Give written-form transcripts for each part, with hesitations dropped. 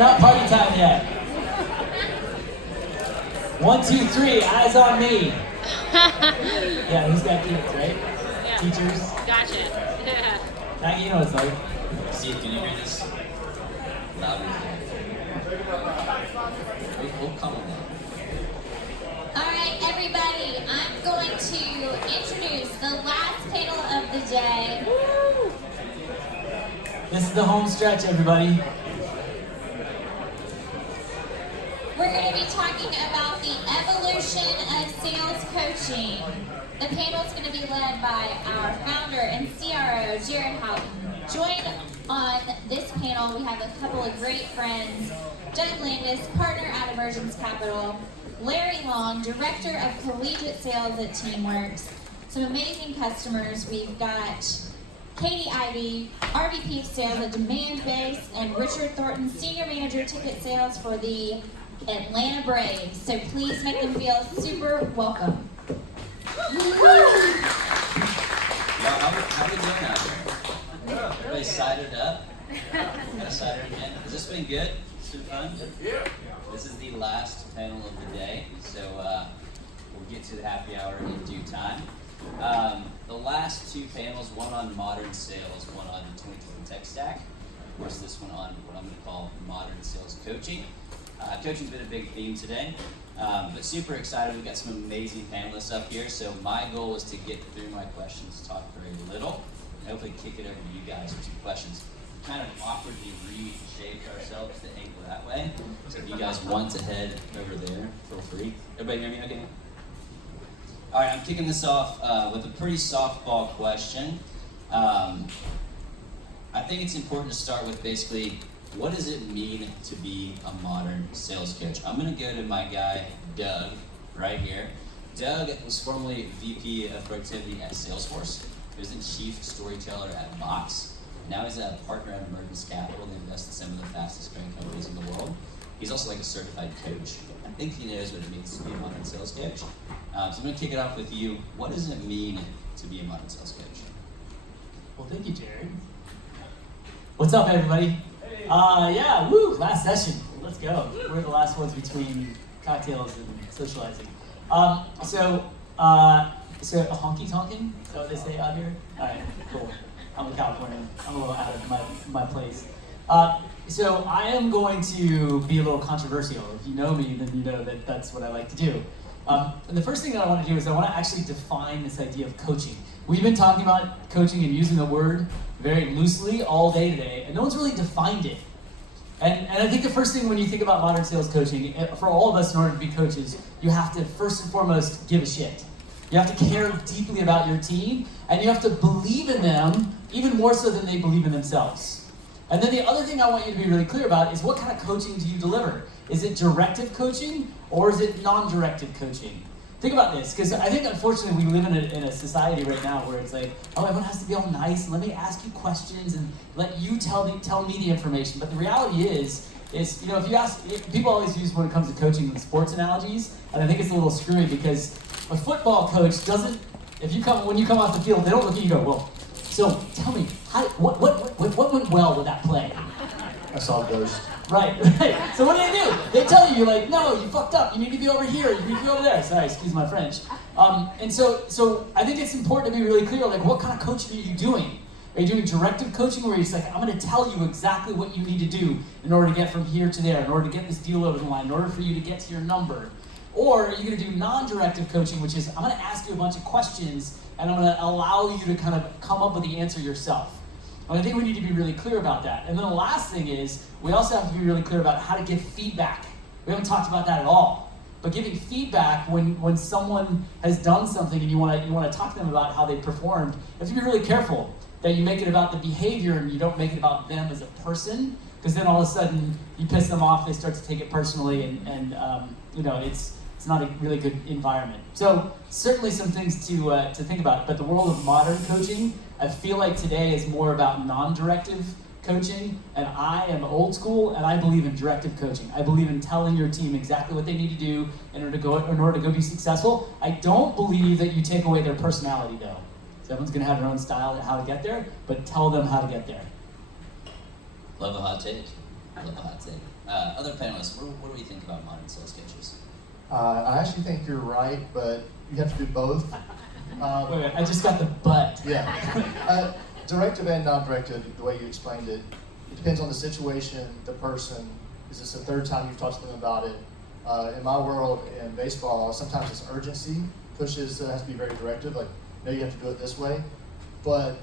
not party time yet. 1, 2, 3, eyes on me. Yeah, who's got kids, right? Yeah. Teachers. Gotcha. Now you know what it's like. Steve, can you hear this? Louder. We'll come on that. All right, everybody, I'm going to introduce the last panel of the day. This is the home stretch, everybody. We're going to be talking about the evolution of sales coaching. The panel is going to be led by our founder and CRO, Jared Houghton. Joined on this panel, we have a couple of great friends, Doug Landis, partner at Emergence Capital, Larry Long, director of collegiate sales at Teamworks, some amazing customers. We've got Katie Ivey, RVP of sales at Demand Base, and Richard Thornton, senior manager ticket sales for the Atlanta Braves. So please make them feel super welcome. How we doing out there? Everybody cidered up? Got a cider again? Has this been good? It's been fun? Yeah. This is the last panel of the day, so we'll get to the happy hour in due time. The last two panels, one on modern sales, one on the 2020 tech stack. Of course, this one on what I'm going to call modern sales coaching. Coaching's been a big theme today, but super excited. We've got some amazing panelists up here, so my goal is to get through my questions, talk very little, and hopefully kick it over to you guys with some questions. Kind of awkwardly reshaped ourselves to angle that way, so if you guys want to head over there, feel free. Everybody hear me okay? All right, I'm kicking this off with a pretty softball question. I think it's important to start with basically, what does it mean to be a modern sales coach? I'm gonna go to my guy, Doug, right here. Doug was formerly VP of Productivity at Salesforce. He was the chief storyteller at Box. Now he's a partner at Emergence Capital. They invest in some of the fastest growing companies in the world. He's also like a certified coach. I think he knows what it means to be a modern sales coach. So I'm gonna kick it off with you. What does it mean to be a modern sales coach? Well, thank you, Jared. What's up, everybody? Yeah, woo, last session. Let's go. We're the last ones between cocktails and socializing. So honky tonking? Is that what they say out here? All right, cool. I'm a Californian. I'm a little out of my place. So I am going to be a little controversial. If you know me, then you know that that's what I like to do. And the first thing that I want to do is I want to actually define this idea of coaching. We've been talking about coaching and using the word very loosely all day today, and no one's really defined it. And I think the first thing when you think about modern sales coaching, for all of us in order to be coaches, you have to first and foremost give a shit. You have to care deeply about your team, and you have to believe in them even more so than they believe in themselves. And then the other thing I want you to be really clear about is what kind of coaching do you deliver? Is it directive coaching or is it non-directive coaching? Think about this, because I think unfortunately we live in a society right now where it's like, oh, everyone has to be all nice, and let me ask you questions and let you tell me the information. But the reality is if you ask, people always use when it comes to coaching sports analogies, and I think it's a little screwy because a football coach doesn't, when you come off the field, they don't look at you and go, well, so tell me, what went well with that play? I saw a ghost. Right. So what do? They tell you, like, no, you fucked up. You need to be over here. You need to be over there. Sorry, excuse my French. And so I think it's important to be really clear, like, what kind of coaching are you doing? Are you doing directive coaching where it's like, I'm going to tell you exactly what you need to do in order to get from here to there, in order to get this deal over the line, in order for you to get to your number? Or are you going to do non-directive coaching, which is, I'm going to ask you a bunch of questions, and I'm going to allow you to kind of come up with the answer yourself. And I think we need to be really clear about that. And then the last thing is, we also have to be really clear about how to give feedback. We haven't talked about that at all. But giving feedback when someone has done something and you want to talk to them about how they performed, you have to be really careful that you make it about the behavior and you don't make it about them as a person, because then all of a sudden you piss them off, they start to take it personally, and it's not a really good environment. So certainly some things to think about. But the world of modern coaching, I feel like today is more about non-directive coaching, and I am old school, and I believe in directive coaching. I believe in telling your team exactly what they need to do in order to go be successful. I don't believe that you take away their personality, though. So everyone's going to have their own style at how to get there, but tell them how to get there. Love the hot take. Love the hot take. Other panelists, what do we think about modern sales coaches? I actually think you're right, but you have to do both. Wait, I just got the butt. Yeah. Directive and non-directive, the way you explained it, it depends on the situation, the person. Is this the third time you've talked to them about it? In my world, in baseball, sometimes it's urgency pushes has to be very directive, like, no, you have to do it this way. But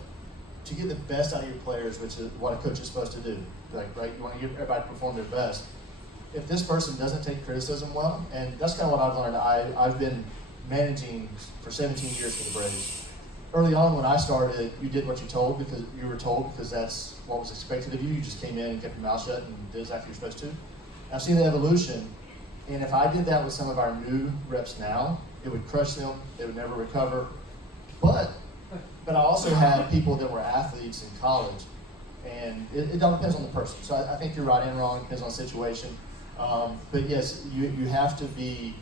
to get the best out of your players, which is what a coach is supposed to do, like, right? You want to get everybody to perform their best. If this person doesn't take criticism well, and that's kind of what I've learned. I've been managing for 17 years for the Braves. Early on when I started, you did what you were told because that's what was expected of you. You just came in and kept your mouth shut and did exactly what you're supposed to. I've seen the evolution, and if I did that with some of our new reps now, it would crush them. They would never recover. But I also had people that were athletes in college, and it all depends on the person. So I think you're right and wrong. It depends on the situation. But yes, you have to be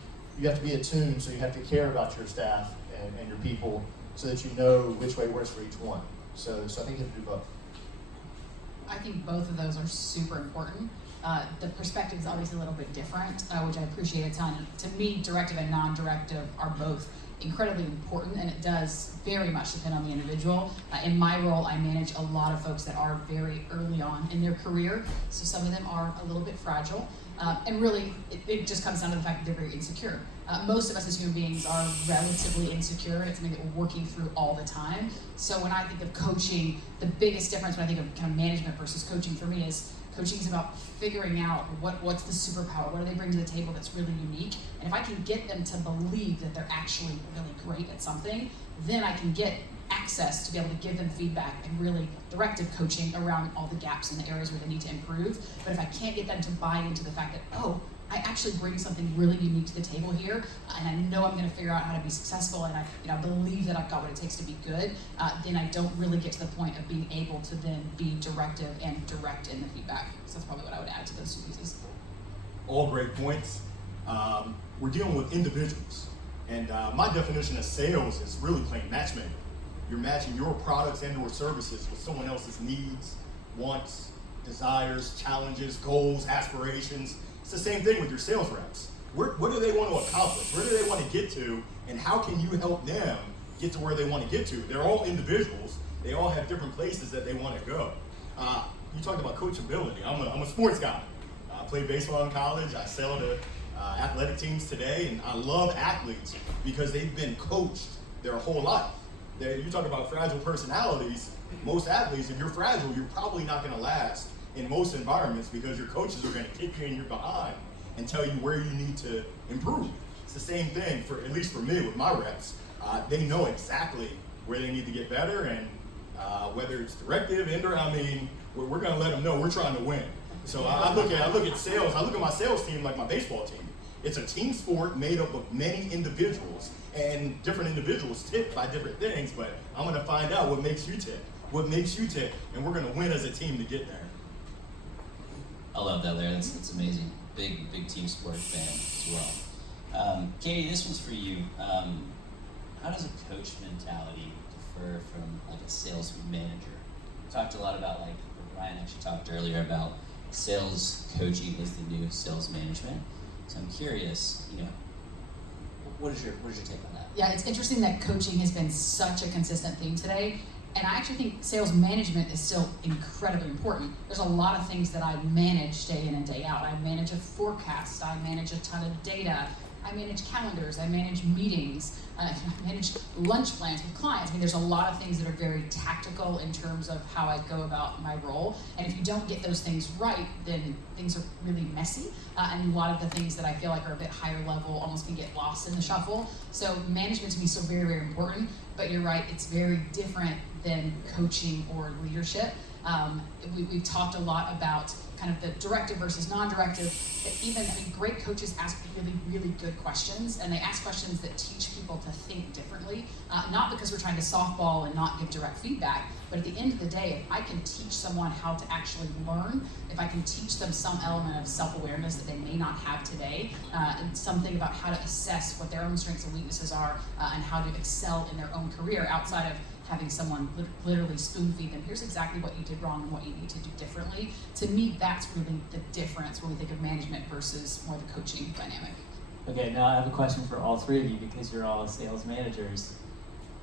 attuned. So you have to care about your staff and your people, so that you know which way works for each one. So I think you have to do both. I think both of those are super important. The perspective is always a little bit different, which I appreciate a ton. To me, directive and non-directive are both incredibly important, and it does very much depend on the individual. In my role, I manage a lot of folks that are very early on in their career, so some of them are a little bit fragile. And really, it just comes down to the fact that they're very insecure. Most of us as human beings are relatively insecure, and it's something that we're working through all the time. So when I think of coaching, the biggest difference when I think of kind of management versus coaching for me is coaching is about figuring out what's the superpower, what do they bring to the table that's really unique, and if I can get them to believe that they're actually really great at something, then I can get access to be able to give them feedback and really directive coaching around all the gaps and the areas where they need to improve. But if I can't get them to buy into the fact that, oh, I actually bring something really unique to the table here, and I know I'm going to figure out how to be successful, and I believe that I've got what it takes to be good, then I don't really get to the point of being able to then be directive and direct in the feedback. So that's probably what I would add to those two pieces. All great points. We're dealing with individuals, and my definition of sales is really playing matchmaker. You're matching your products and or services with someone else's needs, wants, desires, challenges, goals, aspirations. It's the same thing with your sales reps. What do they want to accomplish? Where do they want to get to? And how can you help them get to where they want to get to? They're all individuals. They all have different places that they want to go. You talked about coachability. I'm a sports guy. I played baseball in college. I sell to athletic teams today, and I love athletes because they've been coached their whole life. You talk about fragile personalities. Most athletes, if you're fragile, you're probably not going to last in most environments because your coaches are going to kick you in your behind and tell you where you need to improve. It's the same thing, at least for me with my reps. They know exactly where they need to get better, and whether it's directive, we're going to let them know we're trying to win. So I look at sales. I look at my sales team like my baseball team. It's a team sport made up of many individuals, and different individuals tick by different things, but I'm going to find out what makes you tick, and we're going to win as a team to get there. I love that, Larry. That's amazing. Big team sport fan as well. Katie, this one's for you. How does a coach mentality differ from like a sales manager? We talked a lot about, like Ryan actually talked earlier about sales coaching is the new sales management. So I'm curious, what is your take on that? Yeah, it's interesting that coaching has been such a consistent theme today. And I actually think sales management is still incredibly important. There's a lot of things that I manage day in and day out. I manage a forecast, I manage a ton of data, I manage calendars, I manage meetings, I manage lunch plans with clients. I mean, there's a lot of things that are very tactical in terms of how I go about my role. And if you don't get those things right, then things are really messy. And a lot of the things that I feel like are a bit higher level almost can get lost in the shuffle. So management to me is so very, very important. But you're right, it's very different than coaching or leadership. We've talked a lot about kind of the directive versus non-directive. Great coaches ask really, really good questions, and they ask questions that teach people to think differently, not because we're trying to softball and not give direct feedback, but at the end of the day, if I can teach someone how to actually learn, if I can teach them some element of self-awareness that they may not have today, and something about how to assess what their own strengths and weaknesses are, and how to excel in their own career outside of having someone literally spoon feed them, here's exactly what you did wrong and what you need to do differently. To me, that's really the difference when we think of management versus more the coaching dynamic. Okay, now I have a question for all three of you because you're all sales managers.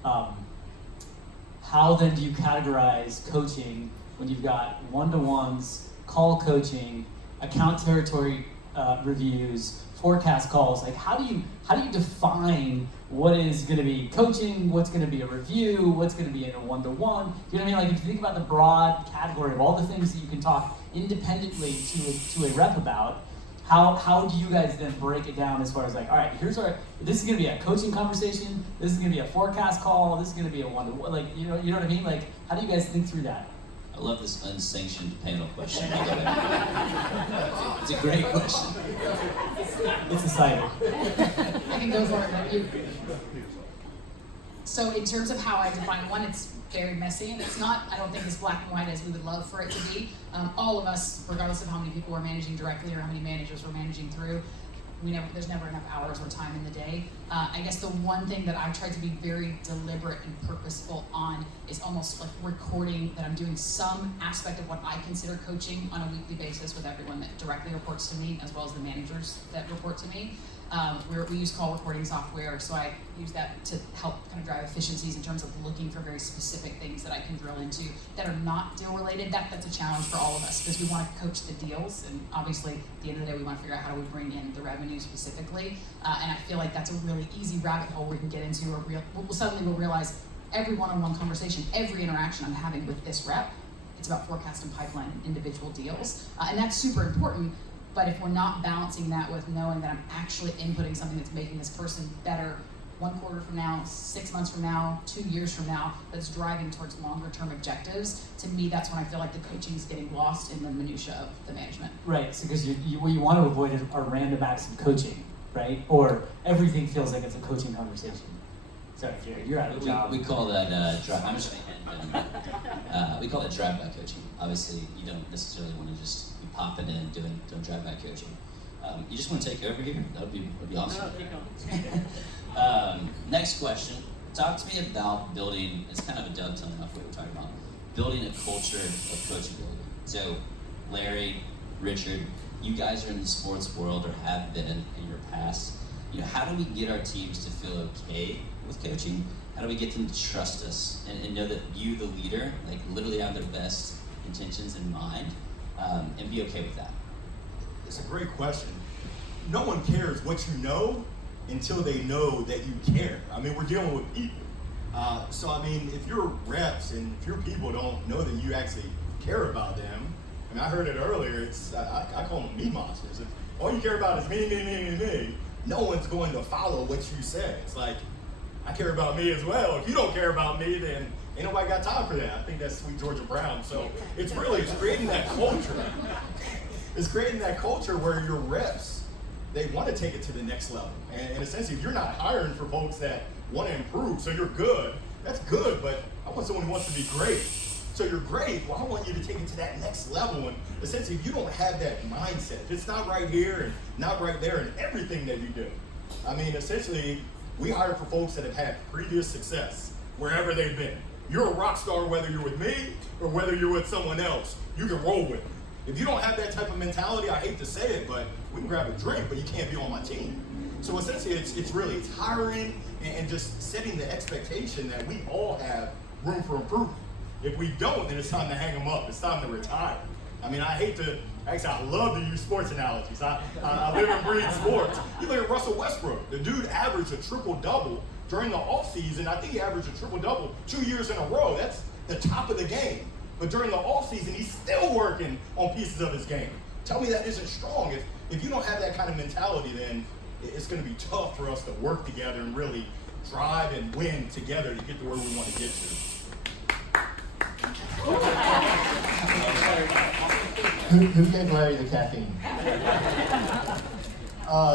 How then do you categorize coaching when you've got one-to-ones, call coaching, account territory reviews, forecast calls? Like, how do you define what is going to be coaching, what's going to be a review, what's going to be in a one-to-one? You know what I mean? Like, if you think about the broad category of all the things that you can talk independently to a rep about, how do you guys then break it down as far as like, all right, this is going to be a coaching conversation, this is going to be a forecast call, this is going to be a one-to-one, like, you know what I mean? Like, how do you guys think through that? I love this unsanctioned panel question. It's a great question. It's a cider. I can go for it. So in terms of how I define one, it's very messy, and it's not, I don't think, as black and white as we would love for it to be. All of us, regardless of how many people we're managing directly or how many managers we're managing through, there's never enough hours or time in the day. I guess the one thing that I've tried to be very deliberate and purposeful on is almost like recording that I'm doing some aspect of what I consider coaching on a weekly basis with everyone that directly reports to me, as well as the managers that report to me. We use call recording software, so I use that to help kind of drive efficiencies in terms of looking for very specific things that I can drill into that are not deal related. That's a challenge for all of us because we want to coach the deals, and obviously at the end of the day we want to figure out how do we bring in the revenue specifically. And I feel like that's a really easy rabbit hole we can get into. We'll realize every one-on-one conversation, every interaction I'm having with this rep, it's about forecast and pipeline and individual deals, and that's super important. But if we're not balancing that with knowing that I'm actually inputting something that's making this person better 1 quarter from now, 6 months from now, 2 years from now, that's driving towards longer term objectives, to me that's when I feel like the coaching is getting lost in the minutia of the management. Right, so because what you want to avoid are random acts of coaching, right? Or everything feels like it's a coaching conversation. Sorry, Jared, you're out of job. We call that drive. I'm just going to we call that drive-by coaching. Obviously, you don't necessarily want to just be popping in and doing drive-by coaching. You just want to take over here. That'd be awesome. No, keep going. Next question. Talk to me about building. It's kind of a dovetailing off what we're talking about. Building a culture of coachability. So, Larry, Richard, you guys are in the sports world or have been in your past. How do we get our teams to feel okay with coaching? How do we get them to trust us and know that you, the leader, like literally have their best intentions in mind, and be okay with that? It's a great question. No one cares what you know until they know that you care. I mean, we're dealing with people. So, I mean, if your reps and if your people don't know that you actually care about them, I mean, I heard it earlier, I call them me monsters. If all you care about is me, no one's going to follow what you say. It's like, I care about me as well. If you don't care about me, then ain't nobody got time for that. I think that's Sweet Georgia Brown. So it's creating that culture. It's creating that culture where your reps, they want to take it to the next level. And essentially, if you're not hiring for folks that want to improve, so you're good, that's good, but I want someone who wants to be great. So you're great, well, I want you to take it to that next level. And essentially, if you don't have that mindset, if it's not right here and not right there in everything that you do, I mean, essentially, we hire for folks that have had previous success wherever they've been. You're a rock star whether you're with me or whether you're with someone else. You can roll with me. If you don't have that type of mentality, I hate to say it, but we can grab a drink, but you can't be on my team. So essentially, it's hiring and just setting the expectation that we all have room for improvement. If we don't, then it's time to hang them up. It's time to retire. I mean, I love to use sports analogies. I live and breathe sports. You look at Russell Westbrook. The dude averaged a triple-double during the offseason. I think he averaged a triple-double 2 years in a row. That's the top of the game. But during the offseason, he's still working on pieces of his game. Tell me that isn't strong. If you don't have that kind of mentality, then it's going to be tough for us to work together and really drive and win together to get to where we want to get to. Who gave Larry the caffeine?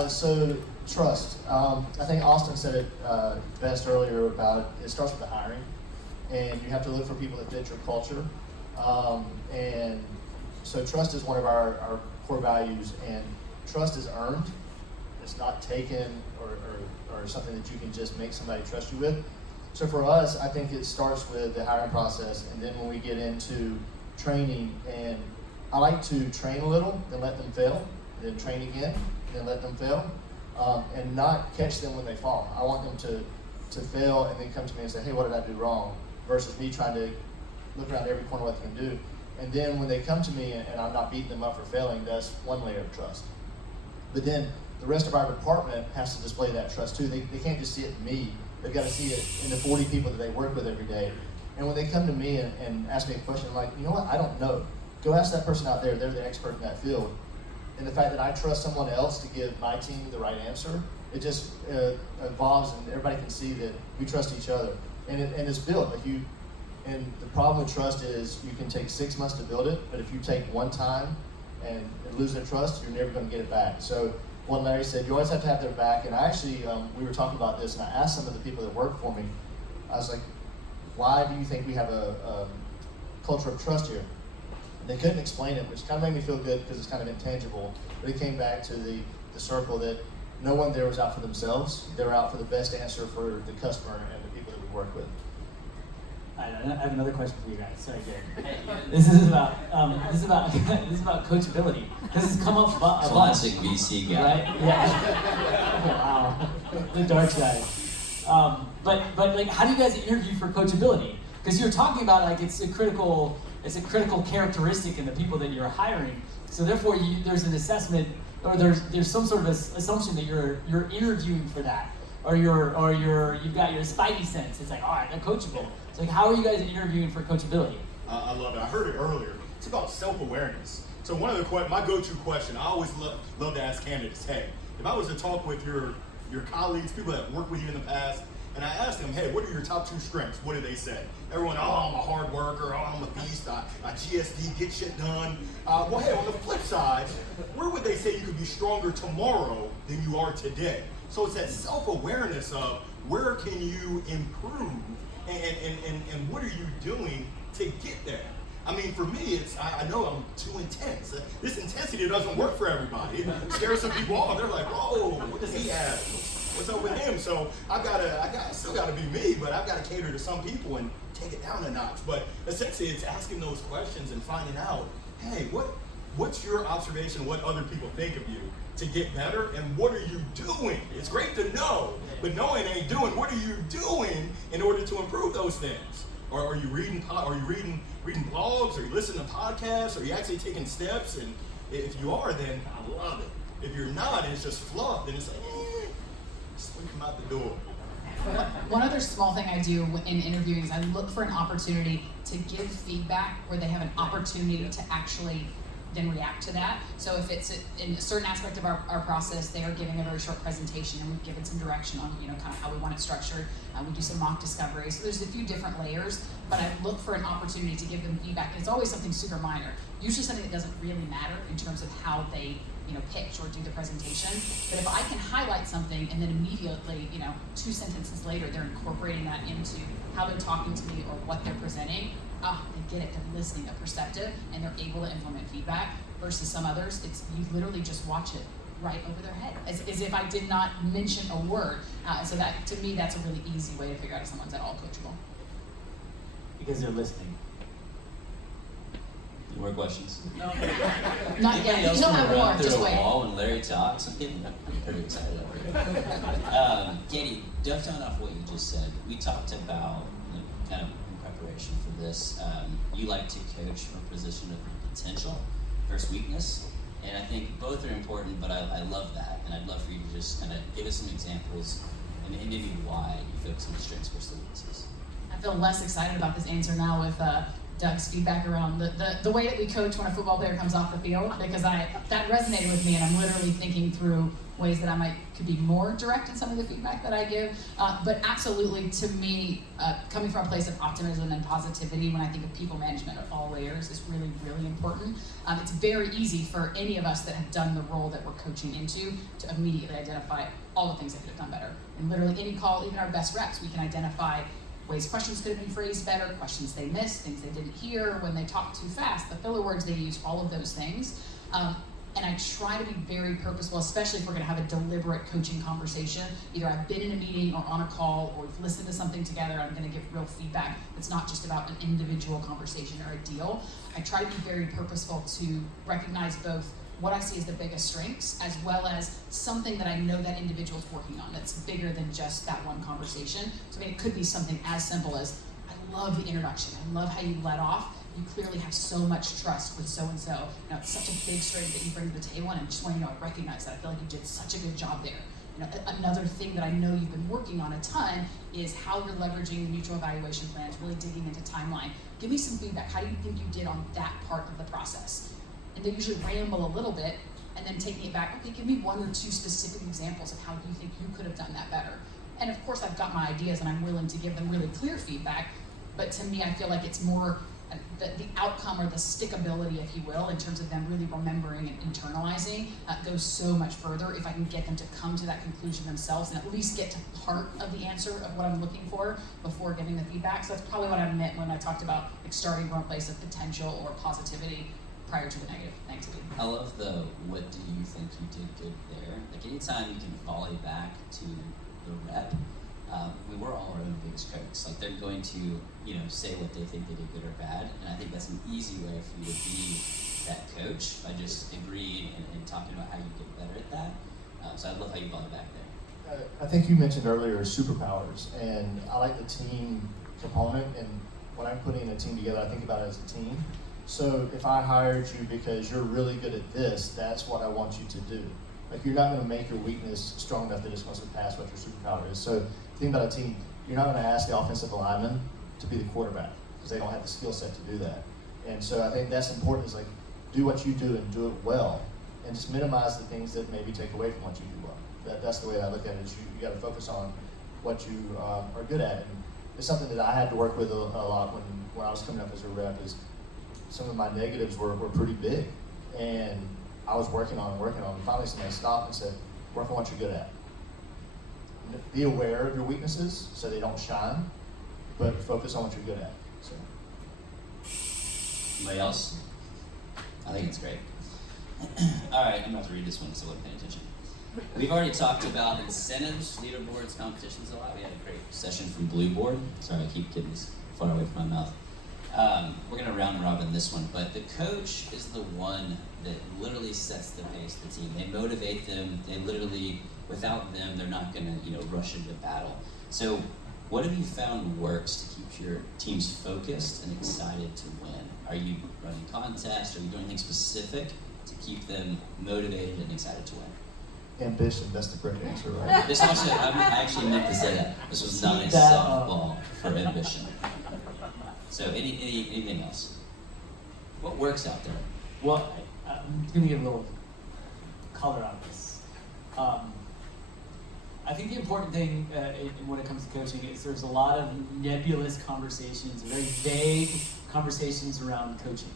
So trust. I think Austin said it best earlier about it starts with the hiring, and you have to look for people that fit your culture. And so trust is one of our core values, and trust is earned. It's not taken or something that you can just make somebody trust you with. So for us, I think it starts with the hiring process, and then when we get into training, and I like to train a little, then let them fail, then train again, then let them fail, and not catch them when they fall. I want them to fail and then come to me and say, hey, what did I do wrong? Versus me trying to look around every corner what they can do. And then when they come to me and I'm not beating them up for failing, that's one layer of trust. But then the rest of our department has to display that trust too. They can't just see it in me. They've got to see it in the 40 people that they work with every day. And when they come to me and ask me a question, I'm like, you know what, I don't know. Go ask that person out there, they're the expert in that field. And the fact that I trust someone else to give my team the right answer, it just evolves, and everybody can see that we trust each other. And it's built. And the problem with trust is you can take 6 months to build it, but if you take one time and lose their trust, you're never going to get it back. So when Larry said, you always have to have their back, and I actually, we were talking about this, and I asked some of the people that work for me, I was like, why do you think we have a culture of trust here? And they couldn't explain it, which kind of made me feel good because it's kind of intangible, but it came back to the circle that no one there was out for themselves. They were out for the best answer for the customer and the people that we work with. I have another question for you guys. Sorry, Gary. This is about coachability. This has come up a bunch. Classic VC guy. Right? Yeah. Wow. The dark side. But like, how do you guys interview for coachability? Because you're talking about like it's a critical characteristic in the people that you're hiring. So therefore, there's an assessment, or there's some sort of assumption that you're interviewing for that, or you've got your spidey sense. It's like, all right, they're coachable. So like, how are you guys interviewing for coachability? I love it. I heard it earlier. It's about self-awareness. So one of my go-to question, I always love to ask candidates, hey, if I was to talk with your colleagues, people that worked with you in the past, and I asked them, hey, what are your top 2 strengths? What do they say? Everyone, oh, I'm a hard worker, oh, I'm a beast, I GSD, get shit done. Well, hey, on the flip side, where would they say you could be stronger tomorrow than you are today? So it's that self-awareness of where can you improve and what are you doing to get there? I mean, for me, I know I'm too intense. This intensity doesn't work for everybody. It scares some people off. They're like, whoa, what does he have? What's up with him? So I still gotta be me, but I've gotta cater to some people and take it down a notch. But essentially, it's asking those questions and finding out, hey, what's your observation of what other people think of you to get better, and what are you doing? It's great to know, but knowing ain't doing. What are you doing in order to improve those things? Or are you reading blogs? Are you listening to podcasts? Are you actually taking steps? And if you are, then I love it. If you're not, and it's just fluff, then it's like, sweep them out the door. One other small thing I do in interviewing is I look for an opportunity to give feedback where they have an opportunity to actually then react to that. So if it's in a certain aspect of our process, they are giving a very short presentation and we've given some direction on, kind of how we want it structured. We do some mock discovery. So there's a few different layers, but I look for an opportunity to give them feedback. It's always something super minor, usually something that doesn't really matter in terms of how they pitch or do the presentation. But if I can highlight something and then immediately, 2 sentences later, they're incorporating that into how they're talking to me or what they're presenting, they get it, they're listening, they're perceptive, and they're able to implement feedback versus some others, it's you literally just watch it right over their head, as if I did not mention a word. So that, to me, that's a really easy way to figure out if someone's at all coachable. Because they're listening. Any more questions? Not Anybody yet. else You don't wanna have run more, through just a wait. wall when Larry talks? I'm pretty excited over here. Katie, dovetailing off what you just said, we talked about kind of in preparation for this. You like to coach from a position of potential versus weakness, and I think both are important. But I love that, and I'd love for you to just kind of give us some examples and maybe why you focus on the strengths versus the weaknesses. I feel less excited about this answer now with Doug's feedback around the way that we coach when a football player comes off the field, because that resonated with me, and I'm literally thinking through ways that I could be more direct in some of the feedback that I give. But absolutely, to me, coming from a place of optimism and positivity when I think of people management at all layers is really, really important. It's very easy for any of us that have done the role that we're coaching into to immediately identify all the things that could have done better. And literally any call, even our best reps, we can identify ways questions could have been phrased better, questions they missed, things they didn't hear when they talked too fast, the filler words they used, all of those things. And I try to be very purposeful, especially if we're gonna have a deliberate coaching conversation. Either I've been in a meeting or on a call, or we've listened to something together, I'm gonna give real feedback. It's not just about an individual conversation or a deal. I try to be very purposeful to recognize both what I see as the biggest strengths, as well as something that I know that individual's working on that's bigger than just that one conversation. So I mean, it could be something as simple as, I love the introduction, I love how you led off, you clearly have so much trust with so-and-so. Now, it's such a big strength that you bring to the table, and I just want you to know I recognize that. I feel like you did such a good job there. You know, another thing that I know you've been working on a ton is how you're leveraging the mutual evaluation plans, really digging into timeline. Give me some feedback. How do you think you did on that part of the process? And they usually ramble a little bit, and then taking it back, okay, give me 1 or 2 specific examples of how you think you could have done that better. And of course, I've got my ideas, and I'm willing to give them really clear feedback, but to me, I feel like it's more the outcome or the stickability, if you will, in terms of them really remembering and internalizing, goes so much further if I can get them to come to that conclusion themselves and at least get to part of the answer of what I'm looking for before giving the feedback. So that's probably what I meant when I talked about like starting from a place of potential or positivity prior to the negative. Thanks, Lee. I love the what do you think you did good there? Like anytime you can volley back to the rep, we're all our own biggest critics. Like they're going to, say what they think they did good or bad, and I think that's an easy way for you to be that coach by just agreeing and talking about how you get better at that. So I love how you volley back there. I think you mentioned earlier superpowers, and I like the team component, and when I'm putting a team together, I think about it as a team. So if I hired you because you're really good at this, that's what I want you to do. Like you're not going to make your weakness strong enough that it's going to surpass what your superpower is. So think about a team, you're not going to ask the offensive lineman to be the quarterback because they don't have the skill set to do that. And so I think that's important is like do what you do and do it well, and just minimize the things that maybe take away from what you do well. That's the way I look at it. Is you got to focus on what you are good at. And it's something that I had to work with a lot when I was coming up as a rep. Is some of my negatives were pretty big, and I was working on them. And finally, somebody stopped and said, "Work on what you're good at. Be aware of your weaknesses so they don't shine, but focus on what you're good at." So. Anybody else? I think it's great. All right, I'm going to have to read this one because I wasn't paying attention. We've already talked about incentives, leaderboards, competitions a lot. We had a great session from Blue Board. Sorry, I keep getting this far away from my mouth. We're going to round robin this one, but the coach is the one that literally sets the pace of the team. They motivate them. They literally, without them, they're not going to, rush into battle. So what have you found works to keep your teams focused and excited to win? Are you running contests? Are you doing anything specific to keep them motivated and excited to win? Ambition, that's the correct answer, right? This actually, I actually meant to say that. This was not a softball for ambition. So anything else? What works out there? Well, I'm going to give a little color on this. I think the important thing when it comes to coaching is there's a lot of nebulous conversations, very vague conversations around coaching.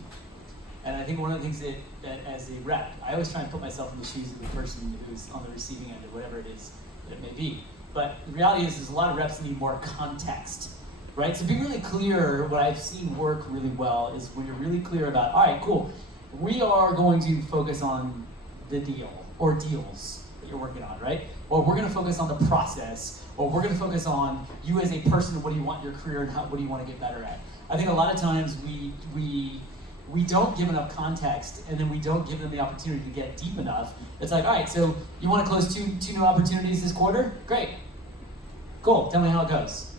And I think one of the things that as a rep, I always try and put myself in the shoes of the person who's on the receiving end or whatever it is that it may be. But the reality is a lot of reps need more context, right? So be really clear. What I've seen work really well is when you're really clear about, all right, cool, we are going to focus on the deal or deals that you're working on, right? Or we're going to focus on the process, or we're going to focus on you as a person, what do you want in your career, and what do you want to get better at? I think a lot of times we don't give enough context, and then we don't give them the opportunity to get deep enough. It's like, all right, so you want to close two new opportunities this quarter? Great. Cool. Tell me how it goes.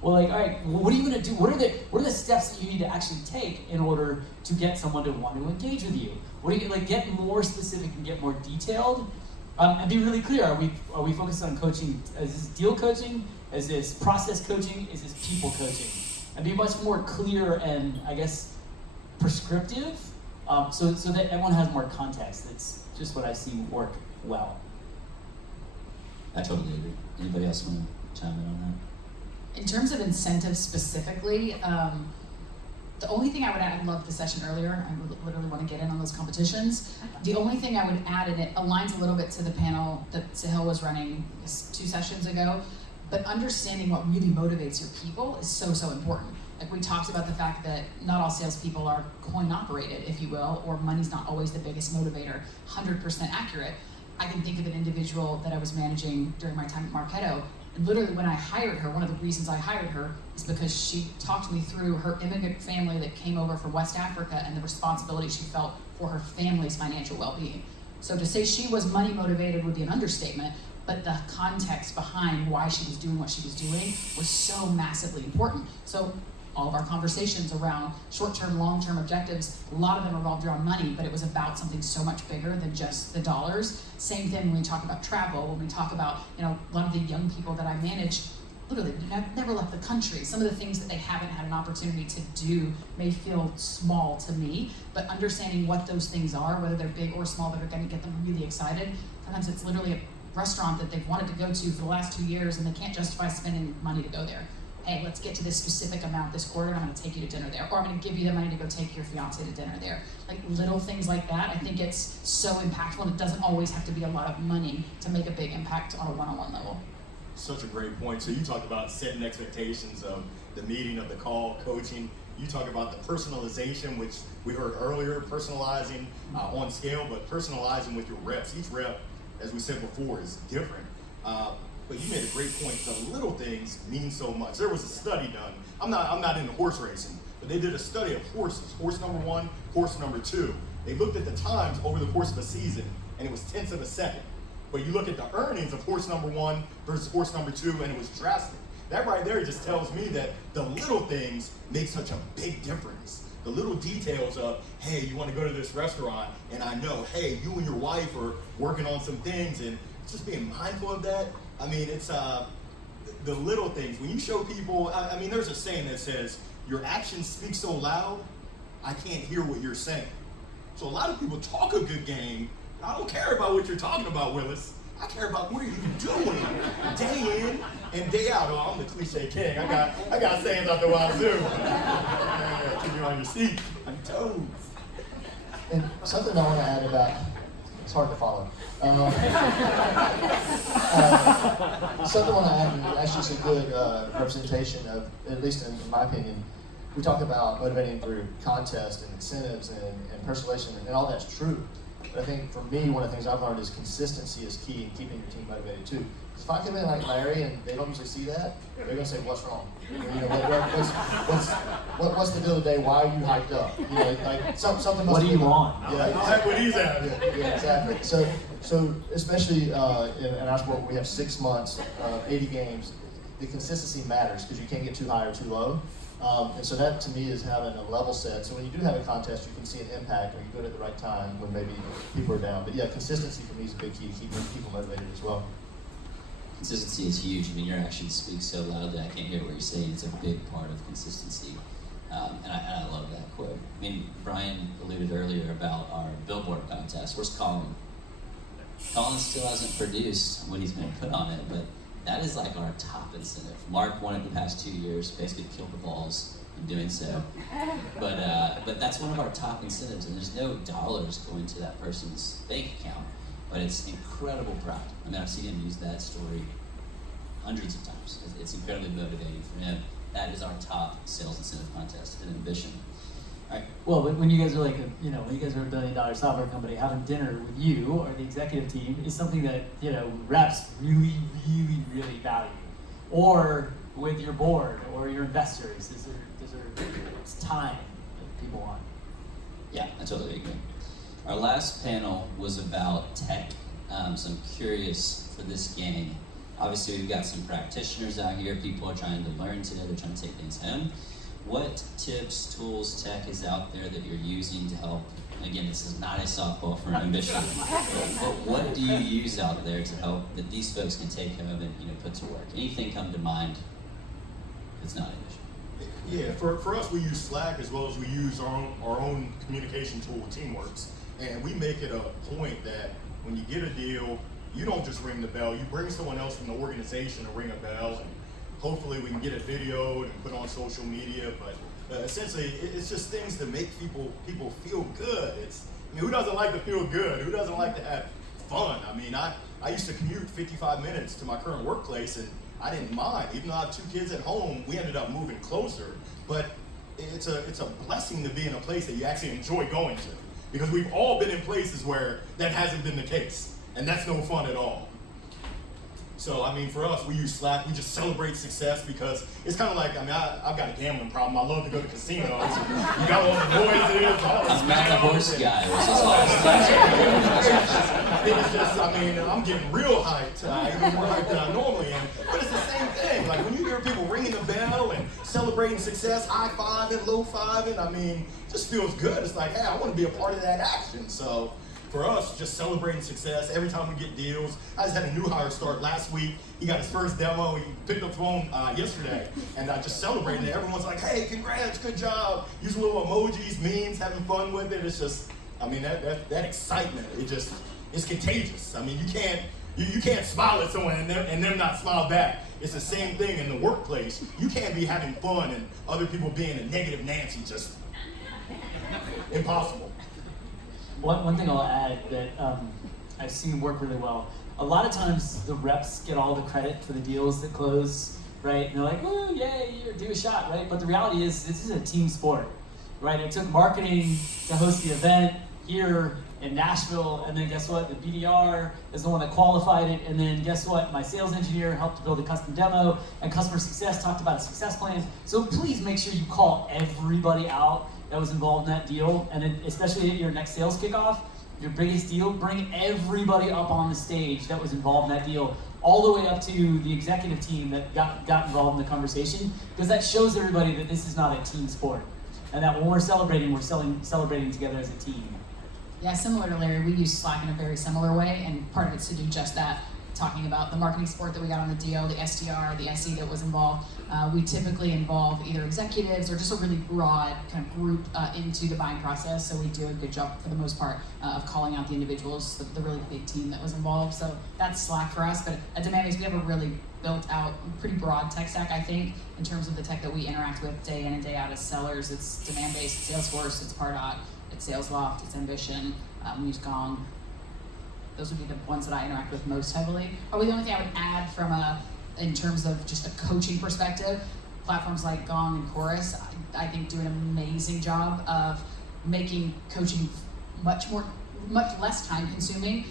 Well, like, all right, well, what are you going to do? What are the steps that you need to actually take in order to get someone to want to engage with you? What do you get more specific and get more detailed? And be really clear. Are we focused on coaching? Is this deal coaching? Is this process coaching? Is this people coaching? And be much more clear and, I guess, prescriptive, so that everyone has more context. That's just what I've seen work well. I totally agree. Anybody else want to chime in on that? In terms of incentives specifically, the only thing I would add, I loved the session earlier, I literally want to get in on those competitions. The only thing I would add, and it aligns a little bit to the panel that Sahil was running, I guess, 2 sessions ago, but understanding what really motivates your people is so important. Like we talked about the fact that not all salespeople are coin operated, if you will, or money's not always the biggest motivator. 100% accurate. I can think of an individual that I was managing during my time at Marketo, and literally when I hired her, one of the reasons I hired her is because she talked me through her immigrant family that came over from West Africa and the responsibility she felt for her family's financial well-being. So to say she was money motivated would be an understatement, but the context behind why she was doing what she was doing was so massively important. So all of our conversations around short-term, long-term objectives, a lot of them revolved around money, but it was about something so much bigger than just the dollars. Same thing when we talk about travel, when we talk about, a lot of the young people that I manage, literally never left the country. Some of the things that they haven't had an opportunity to do may feel small to me, but understanding what those things are, whether they're big or small, that are gonna get them really excited. Sometimes it's literally a restaurant that they've wanted to go to for the last 2 years and they can't justify spending money to go there. Hey, let's get to this specific amount this quarter and I'm gonna take you to dinner there. Or I'm gonna give you the money to go take your fiance to dinner there. Like little things like that, I think it's so impactful and it doesn't always have to be a lot of money to make a big impact on a one-on-one level. Such a great point. So you talked about setting expectations of the meeting, of the call, coaching. You talk about the personalization, which we heard earlier, personalizing on scale, but personalizing with your reps. Each rep, as we said before, is different. But you made a great point. The little things mean so much. There was a study done. I'm not into horse racing, but they did a study of horses. Horse number 1, horse number 2. They looked at the times over the course of a season, and it was tenths of a second. But you look at the earnings of horse number 1 versus horse number 2, and it was drastic. That right there just tells me that the little things make such a big difference. The little details of, hey, you want to go to this restaurant, and I know, hey, you and your wife are working on some things, and just being mindful of that. I mean, it's the little things. When you show people, I mean, there's a saying that says, your actions speak so loud, I can't hear what you're saying. So a lot of people talk a good game. I don't care about what you're talking about, Willis. I care about what are you doing day in and day out. Oh, I'm the cliche king. I got sayings out the wazoo. Keep you on your seat, on toes. And something I want to add about, it's hard to follow. Something I want to add, and actually it's a good representation of, at least in my opinion, we talk about motivating through contest and incentives and personalization, and all that's true. But I think for me, one of the things I've learned is consistency is key in keeping your team motivated too. If I come in like Larry and they don't usually see that, they're gonna say, "What's wrong? What's the deal today? Why are you hyped up? Like something must What do be you wrong." want? I like what he's at. Yeah, exactly. So especially in our sport, we have 6 months, 80 games. The consistency matters because you can't get too high or too low. And so that to me is having a level set. So when you do have a contest, you can see an impact, or you do it at the right time when maybe people are down. But yeah, consistency for me is a big key to keeping people motivated as well. Consistency is huge. I mean, your actions speak so loudly, I can't hear what you're saying. It's a big part of consistency. And I love that quote. I mean, Brian alluded earlier about our billboard contest. Where's Colin? Colin still hasn't produced what he's been put on it, but that is like our top incentive. Mark won it the past 2 years, basically killed the balls in doing so. But that's one of our top incentives, and there's no dollars going to that person's bank account, but it's incredible pride. I mean, I've seen him use that story hundreds of times. It's incredibly motivating for him. That is our top sales incentive contest and ambition. All right. Well, but when you guys are like, when you guys are a $1 billion software company, having dinner with you or the executive team is something that, reps really, really, really value. Or with your board or your investors, it's time that people want. Yeah, I totally agree. Our last panel was about tech. So I'm curious for this gang. Obviously, we've got some practitioners out here. People are trying to learn today. They're trying to take things home. What tips, tools, tech is out there that you're using to help? Again, this is not a softball for ambition. But what do you use out there to help that these folks can take home and put to work? Anything come to mind that's not ambition? Yeah, for us, we use Slack as well as we use our own communication tool, Teamworks. And we make it a point that when you get a deal, you don't just ring the bell. You bring someone else from the organization to ring a bell, and hopefully we can get it videoed and put on social media. But essentially, it's just things to make people feel good. Who doesn't like to feel good? Who doesn't like to have fun? I mean, I used to commute 55 minutes to my current workplace, and I didn't mind. Even though I have 2 kids at home, we ended up moving closer. But it's a blessing to be in a place that you actually enjoy going to. Because we've all been in places where that hasn't been the case. And that's no fun at all. So, I mean, for us, we use Slack. We just celebrate success because it's kind of like, I mean, I've got a gambling problem. I love to go to casinos. You got all the noises, all the I'm not the horse smells, guy. Was his last It's just, I mean, I'm getting real hyped, even more hyped than I normally am. But it's the same thing. Like when you hear people ringing the bell and celebrating success, high-fiving, low-fiving, I mean, it just feels good. It's like, hey, I want to be a part of that action. So for us, just celebrating success every time we get deals. I just had a new hire start last week. He got his first demo. He picked up the phone yesterday, and I just celebrated it. Everyone's like, hey, congrats, good job. Using little emojis, memes, having fun with it. It's just, I mean, that excitement, it's contagious. I mean, you can't smile at someone and them not smile back. It's the same thing in the workplace. You can't be having fun and other people being a negative Nancy, just impossible. One thing I'll add that I've seen work really well. A lot of times the reps get all the credit for the deals that close, right? And they're like, "Woo, yay, do a shot," right? But the reality is, this is a team sport, right? It took marketing to host the event here in Nashville, and then guess what? The BDR is the one that qualified it, and then guess what? My sales engineer helped to build a custom demo, and customer success talked about a success plan. So please make sure you call everybody out that was involved in that deal, and then especially at your next sales kickoff, your biggest deal, bring everybody up on the stage that was involved in that deal, all the way up to the executive team that got involved in the conversation, because that shows everybody that this is not a team sport, and that when we're celebrating together as a team. Yeah, similar to Larry, we use Slack in a very similar way, and part of it's to do just that, talking about the marketing support that we got on the deal, the SDR, the SE that was involved. We typically involve either executives or just a really broad kind of group into the buying process, so we do a good job for the most part of calling out the individuals, the really big team that was involved. So that's Slack for us, but at Demandbase we have a really built out, pretty broad tech stack, I think, in terms of the tech that we interact with day in and day out as sellers. It's Demandbase, it's Salesforce, it's Pardot, it's SalesLoft, it's Ambition, we use Gong. Those would be the ones that I interact with most heavily. Probably the only thing I would add in terms of just a coaching perspective, platforms like Gong and Chorus, I think do an amazing job of making coaching much less time consuming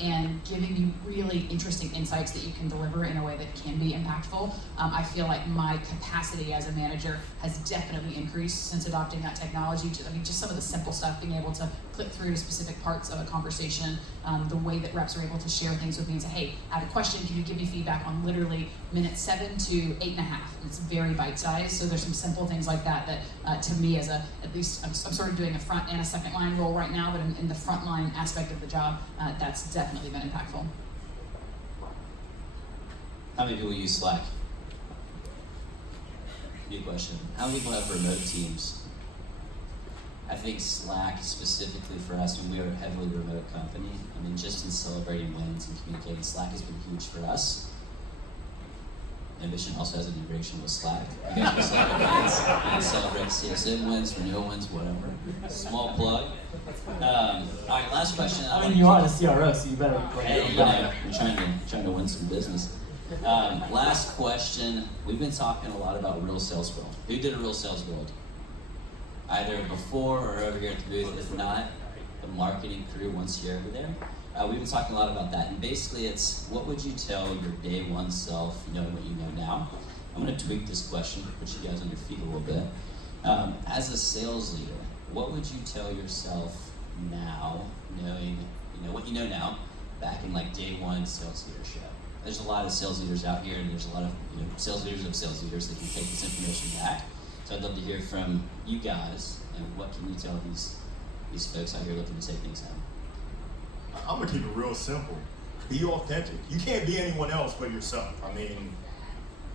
and giving you really interesting insights that you can deliver in a way that can be impactful. I feel like my capacity as a manager has definitely increased since adopting that technology. Just some of the simple stuff, being able to click through to specific parts of a conversation, the way that reps are able to share things with me and say, hey, I have a question, can you give me feedback on literally minute 7 to 8.5? It's very bite-sized, so there's some simple things like that to me at least I'm sort of doing a front and a second line role right now, but in the front line aspect of the job, that's definitely been impactful. How many people use Slack? New question. How many people have remote teams? I think Slack specifically for us, when we are a heavily remote company, I mean, just in celebrating wins and communicating, Slack has been huge for us. Ambition also has an integration with Slack. You guys can celebrate wins, you can celebrate CSM wins, renewal wins, whatever. Small plug. All right, last question. I mean, you are the CRO, so you better. Hey, you know, I'm trying to win some business. Last question. We've been talking a lot about Real Sales World. Who did a Real Sales World? Either before or over here at the booth. If not, the marketing crew once you're over there. We've been talking a lot about that, and basically it's, what would you tell your day one self, knowing what you know now? I'm going to tweak this question, put you guys on your feet a little bit. As a sales leader, what would you tell yourself now, knowing what you know now, back in like day one sales leadership? There's a lot of sales leaders out here, and there's a lot of sales leaders of sales leaders that can take this information back. So I'd love to hear from you guys, and what can you tell these folks out here looking to take things home? I'm gonna keep it real simple. Be authentic. You can't be anyone else but yourself. I mean,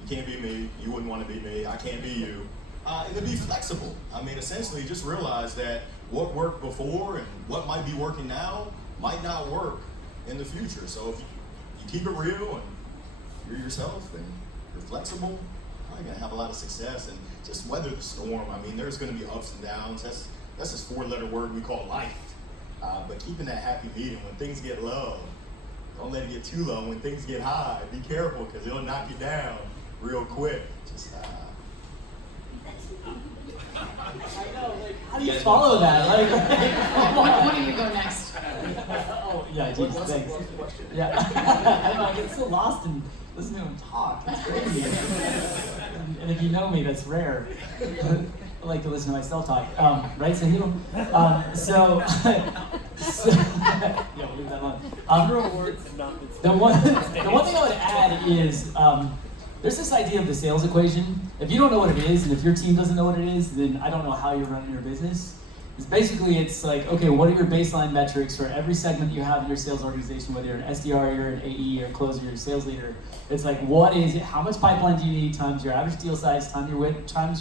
you can't be me. You wouldn't want to be me. I can't be you. And to be flexible. I mean, essentially, just realize that what worked before and what might be working now might not work in the future. So if you keep it real and you're yourself and you're flexible, you're gonna have a lot of success and just weather the storm. I mean, there's gonna be ups and downs. That's this 4-letter word we call life. But keeping that happy medium when things get low, Don't let it get too low. When things get high, be careful because it'll knock you down real quick. Just How do you follow that? Like, Why don't you go next? oh, yeah, geez, thanks. Yeah. I don't know, I get so lost in listening to him talk. It's crazy. And if you know me, that's rare. I like to listen to myself talk. Right, Sahil? So, yeah, we'll leave that alone. The one thing I would add is there's this idea of the sales equation. If you don't know what it is, and if your team doesn't know what it is, then I don't know how you're running your business. It's like, okay, what are your baseline metrics for every segment you have in your sales organization, whether you're an SDR, you're an AE, or closer, you're a sales leader. It's like, what is it? How much pipeline do you need times your average deal size times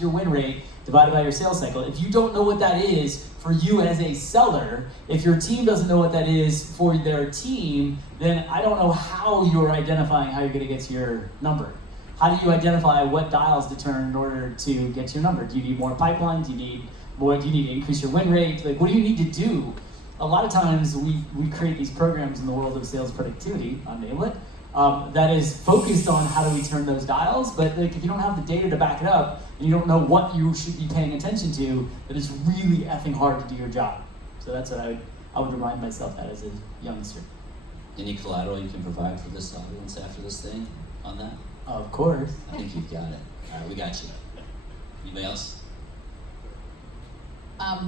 your win rate divided by your sales cycle? If you don't know what that is for you as a seller, if your team doesn't know what that is for their team, then I don't know how you're identifying how you're going to get to your number. How do you identify what dials to turn in order to get to your number? Do you need more pipeline? Do you need to increase your win rate? Like, what do you need to do? A lot of times we create these programs in the world of sales productivity, I'll name it, that is focused on how do we turn those dials, but like, if you don't have the data to back it up, and you don't know what you should be paying attention to, then it's really effing hard to do your job. So that's what I would remind myself that as a youngster. Any collateral you can provide for this audience after this thing on that? Of course. I think you've got it. All right, we got you. Anybody else?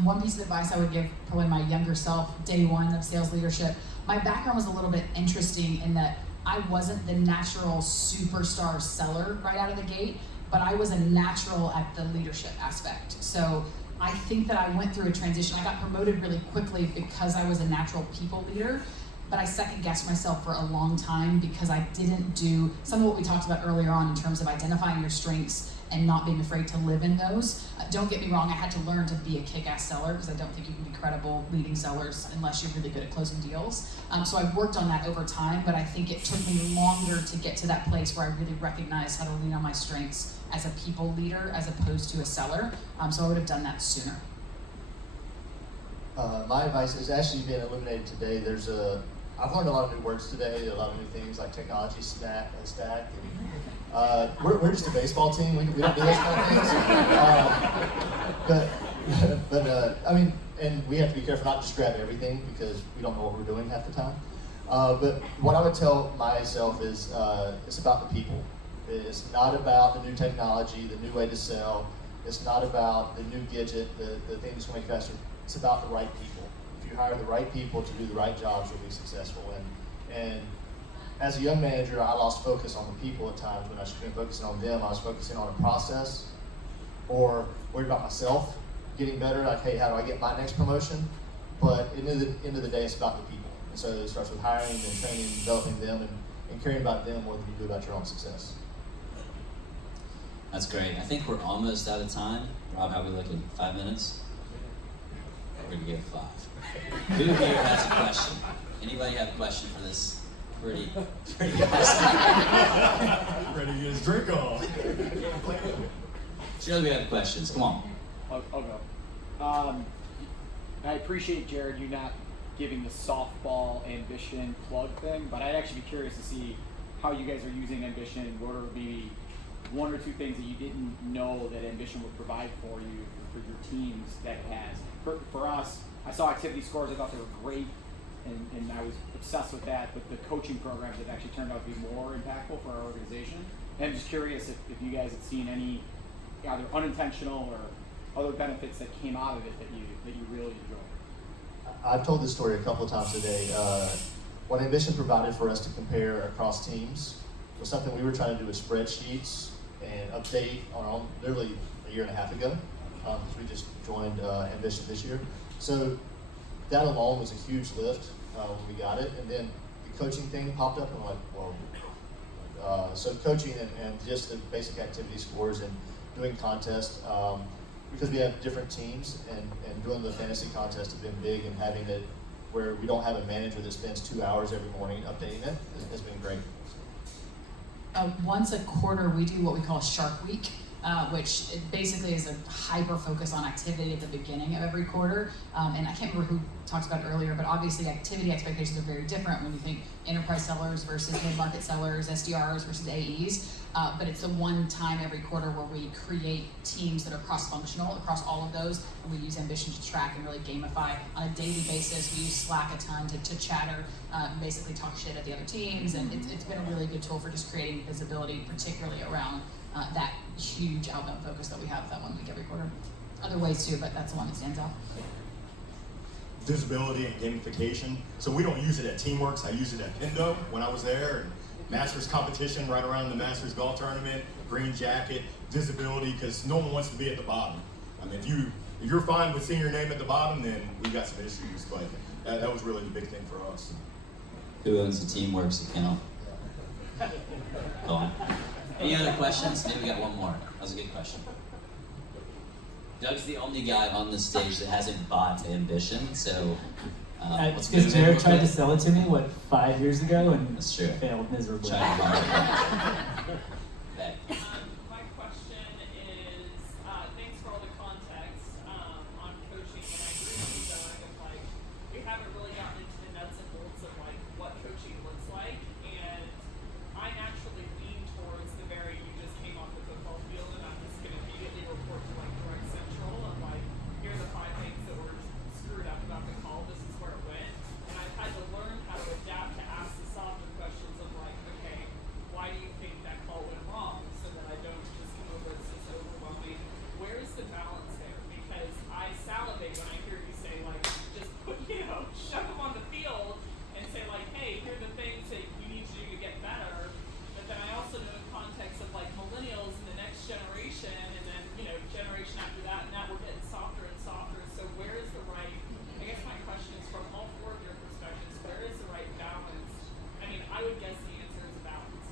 One piece of advice I would give probably my younger self, day one of sales leadership. My background was a little bit interesting in that I wasn't the natural superstar seller right out of the gate, but I was a natural at the leadership aspect. So I think that I went through a transition. I got promoted really quickly because I was a natural people leader, but I second guessed myself for a long time because I didn't do some of what we talked about earlier on in terms of identifying your strengths and not being afraid to live in those. Don't get me wrong, I had to learn to be a kick-ass seller because I don't think you can be credible leading sellers unless you're really good at closing deals. So I've worked on that over time, but I think it took me longer to get to that place where I really recognized how to lean on my strengths as a people leader as opposed to a seller. So I would have done that sooner. My advice is actually being eliminated today. I've learned a lot of new words today, a lot of new things like technology stack. And, we're just a baseball team. We don't do those kind of things. But I mean, and we have to be careful not to just grab everything because we don't know what we're doing half the time. But what I would tell myself is it's about the people. It's not about the new technology, the new way to sell. It's not about the new gadget, the thing that's going to make it faster. It's about the right people. If you hire the right people to do the right jobs, you'll be successful. And as a young manager, I lost focus on the people at times when I should have been focusing on them. I was focusing on a process or worried about myself getting better. Like, hey, how do I get my next promotion? But at the end of the day, it's about the people. And so it starts with hiring and training and developing them and caring about them more than you do about your own success. That's great. I think we're almost out of time. Rob, how are we looking? 5 minutes? We're gonna give 5. Who here has a question? Anybody have a question for this pretty guy? ready to get his drink on. Surely we have questions. Come on. I'll go. I appreciate, Jared, you not giving the softball ambition plug thing, but I'd actually be curious to see how you guys are using ambition. What are maybe 1 or 2 things that you didn't know that ambition would provide for you, for your teams that it has? For us, I saw activity scores, I thought they were great, and I was obsessed with that, but the coaching programs have actually turned out to be more impactful for our organization. And I'm just curious if you guys had seen any either unintentional or other benefits that came out of it that you really enjoyed. I've told this story a couple of times today. What Ambition provided for us to compare across teams was something we were trying to do with spreadsheets and update on our own literally a year and a half ago, because we just joined Ambition this year. So that alone was a huge lift when we got it. And then the coaching thing popped up and we're like, whoa. So coaching and just the basic activity scores and doing contests, because we have different teams and doing the fantasy contest has been big, and having it where we don't have a manager that spends 2 hours every morning updating it has been great. Once a quarter, we do what we call Shark Week, which it basically is a hyper focus on activity at the beginning of every quarter. And I can't remember who talked about it earlier, but obviously activity expectations are very different when you think enterprise sellers versus mid-market sellers, SDRs versus AEs. But it's the one time every quarter where we create teams that are cross-functional across all of those, and we use Ambition to track and really gamify on a daily basis. We use Slack a ton to chatter, basically talk shit at the other teams, and it's been a really good tool for just creating visibility, particularly around that huge outbound focus that we have that 1 week every quarter. Other ways too, but that's the one that stands out. Visibility and gamification. So we don't use it at Teamworks. I use it at Pendo when I was there. And Masters competition right around the Masters golf tournament, green jacket, visibility, because no one wants to be at the bottom. I mean, if you're fine with seeing your name at the bottom, then we got some issues. But that was really the big thing for us. Who owns the Teamworks account? Go on. Any other questions? Maybe we got one more. That was a good question. Doug's the only guy on the stage that hasn't bought Ambition, so It's because Jared tried to sell it to me, 5 years ago, and That's true. failed miserably. Try to borrow it. Beck. My question is, thanks for all the context on coaching, and I agree with you, Doug, of like, we haven't really gotten into the nuts and bolts of like what coaching looks like, and I naturally lean towards the very, you just came off the football field, and I'm just gonna immediately report to like Direct Central, and like, here are the 5 things that were screwed up about the call, this is where it went, and I've had to learn how to adapt to ask the softer questions of like, okay, why do you think that call went wrong, so that I don't just come over as this overwhelming. Where is the balance there? Because I salivate when I hear you say like, just put, shove them on the field and say like, hey, here are the things that you need to do to get better. But then I also know in context of like millennials and the next generation, and then generation after that, and now we're getting softer and softer. So where is the right? I guess my question is from all 4 of your perspectives, where is the right balance? I mean, I would guess the answer is balance.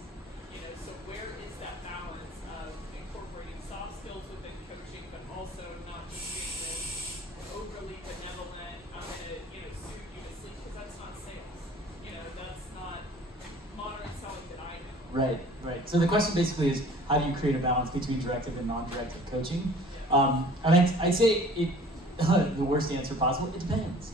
So where is that balance of incorporating soft skills within coaching, but also not just being this overly benevolent, I'm gonna soothe you to sleep, because that's not sales. That's not modern selling that I know. Right. So the question basically is, how do you create a balance between directive and non-directive coaching? I'd say it. The worst answer possible. It depends.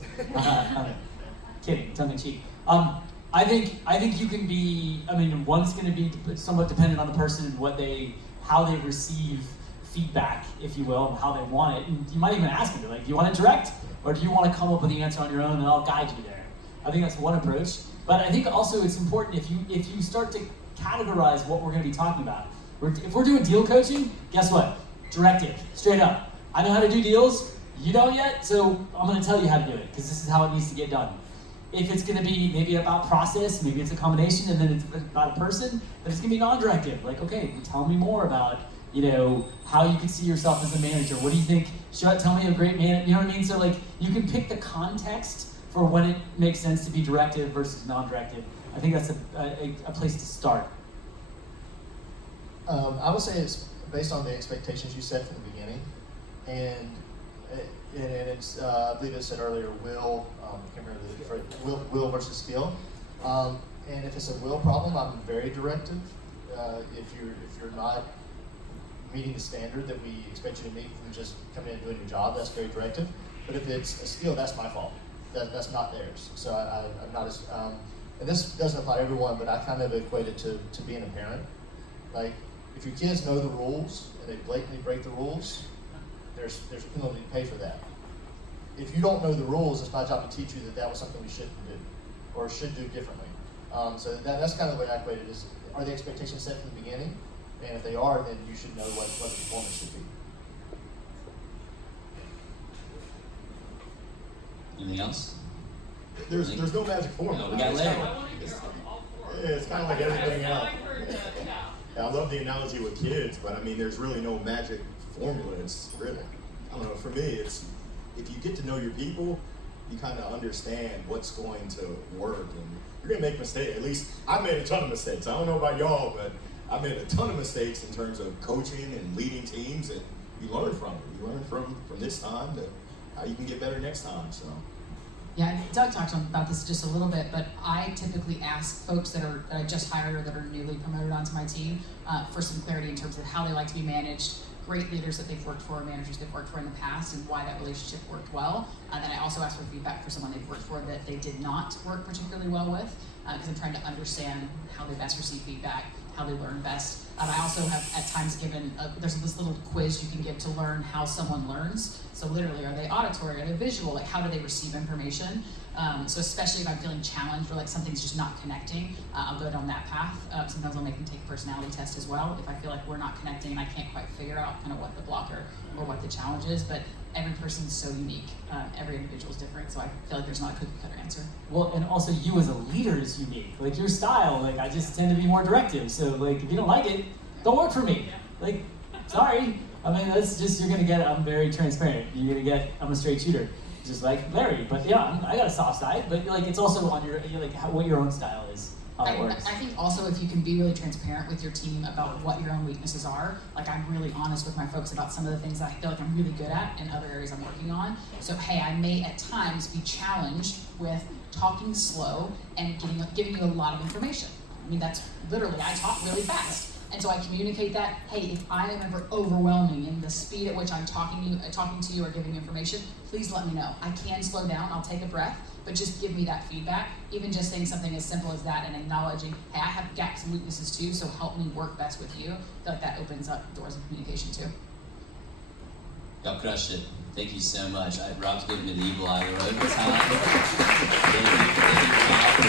Kidding, tongue in cheek. I think you can be. One's going to be somewhat dependent on the person and how they receive feedback, if you will, and how they want it. And you might even ask them, like, do you want it direct, or do you want to come up with the answer on your own, and I'll guide you there. I think that's one approach. But I think also it's important if you start to categorize what we're going to be talking about. If we're doing deal coaching, guess what? Directive, straight up. I know how to do deals. You don't yet, so I'm going to tell you how to do it, because this is how it needs to get done. If it's going to be maybe about process, maybe it's a combination, and then it's about a person, then it's going to be non-directive. Like, okay, tell me more about, how you can see yourself as a manager. What do you think? Tell me a great man. You know what I mean? So like, you can pick the context for when it makes sense to be directive versus non-directive. I think that's a place to start. I would say it's based on the expectations you set from the beginning, and it's I believe it said earlier will. I can't remember the phrase, will versus skill. And if it's a will problem, I'm very directive. If you're not meeting the standard that we expect you to meet from just coming in and doing your job, that's very directive. But if it's a skill, that's my fault. That's not theirs. So I'm not as and this doesn't apply to everyone, but I kind of equate it to being a parent. Like, if your kids know the rules and they blatantly break the rules, there's a penalty to pay for that. If you don't know the rules, it's my job to teach you that was something we shouldn't do or should do differently. So that's kind of the way I equate it. Is, are the expectations set from the beginning? And if they are, then you should know what the performance should be. Anything else? There's no magic formula. No, we got later. I want to hear all 4. Yeah, it's kind of like everything else. I heard I love the analogy with kids, but there's really no magic formula. It's really, I don't know, for me, it's if you get to know your people, you kind of understand what's going to work, and you're going to make mistakes. At least I made a ton of mistakes. I don't know about y'all, but I made a ton of mistakes in terms of coaching and leading teams, and you learn from it. You learn from this time to how you can get better next time. So Yeah, Doug talked about this just a little bit, but I typically ask folks that I just hired or that are newly promoted onto my team for some clarity in terms of how they like to be managed, great leaders that they've worked for, managers they've worked for in the past, and why that relationship worked well. And then I also ask for feedback for someone they've worked for that they did not work particularly well with, because I'm trying to understand how they best receive feedback, how they learn best. I also have at times given, there's this little quiz you can give to learn how someone learns. So literally, are they auditory, are they visual, like how do they receive information? So especially if I'm feeling challenged or like something's just not connecting, I'll go down that path. Sometimes I'll make them take a personality test as well if I feel like we're not connecting and I can't quite figure out kind of what the blocker or what the challenge is. But every person's so unique. Every individual is different, so I feel like there's not a cookie cutter answer. Well, and also you as a leader is unique. Like your style, like I just tend to be more directive. So like if you don't like it, don't work for me. Like, sorry. I mean, that's just, you're gonna get, I'm very transparent. You're gonna get, I'm a straight shooter, just like Larry. But yeah, I got a soft side, but like it's also on your, like what your own style is, how it works. I think also if you can be really transparent with your team about what your own weaknesses are, like I'm really honest with my folks about some of the things that I feel like I'm really good at and other areas I'm working on. So hey, I may at times be challenged with talking slow and giving you a lot of information. I mean, that's literally, I talk really fast. And so I communicate that, hey, if I am ever overwhelming in the speed at which I'm talking to you or giving you information, please let me know. I can slow down, I'll take a breath, but just give me that feedback. Even just saying something as simple as that and acknowledging, hey, I have gaps and weaknesses too, so help me work best with you. I feel like that opens up doors of communication too. Y'all crushed it. Thank you so much. Rob's giving me the evil eye. The road was high. Thank you, Rob,